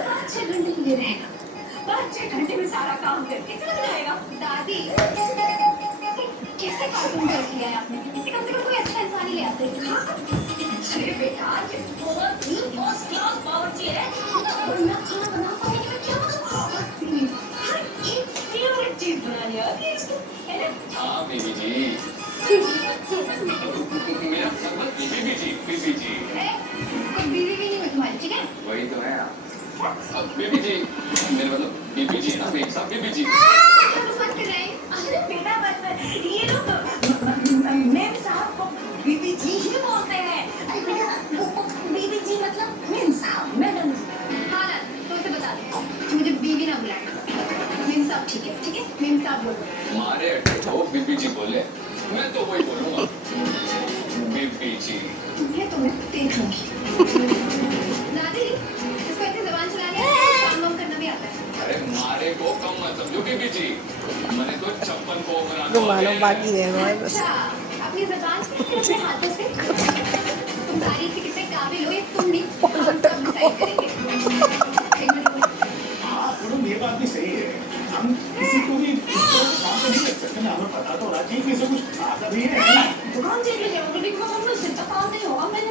पाँच छह घंटे के लिए रहेगा। 5-6 घंटे में सारा काम करके चला जाएगा। दादी कैसे कार्टून कर दिया है आपने? इसे कम से कम कोई अच्छा इंसान ही ले आते। अरे बेटा ये बहुत ही फर्स्ट क्लास बावर्ची है। वरना खाना बना पाने के लिए क्या मतलब? हर एक फेवरेट चीज बना लिया है इसको, है ना? हाँ बीबी जी। मेरा मतलब बीबी जी। कोई बीवी भी नहीं है तुम्हारी, ठीक है? वही तो है आप। बीबी जी, मेरा मतलब बीबी जी ना, मेरे साथ बीबी जी। मत कराइए। अरे बेटा बस ये लोग मेम साहब को बीबी जी ही बोलते हैं। अरे बेटा वो बीबी जी मतलब मेम साहब, मैडम जी। हाँ ना, तो उसे बता दो मुझे बीवी ना बुलाए। मेम साहब ठीक है मेम साहब बोलो। हमारे अड्डे को बीबी जी बोले, मैं तो वही बोलूँगा। बीबी जी। तुम्हें तो मैं देख लूंगी। दादी इसको ऐसे जबान चलाने काम वाम करना भी आता है। अरे मारे को कम मत समझो बीबी जी। मैंने तो 56 को बना तो मानो बाकी रहे हमारे बस। अच्छा अपनी जबान से फिर अपने हाथों से तुम तारीफ के कितने काबिल हो ये तुम नहीं हम सब डिसाइड करेंगे। एक मिनट रुको। हाँ मैडम ये बात भी सही है। हम किसी को भी इस तरह से काम तो नहीं कर सकते ना, हमें पता तो होना चाहिए कि इसे कुछ आता भी है। दुकान देख लीजिए, बिग बॉस हम लोग सिर्फ काम नहीं होगा। मैंने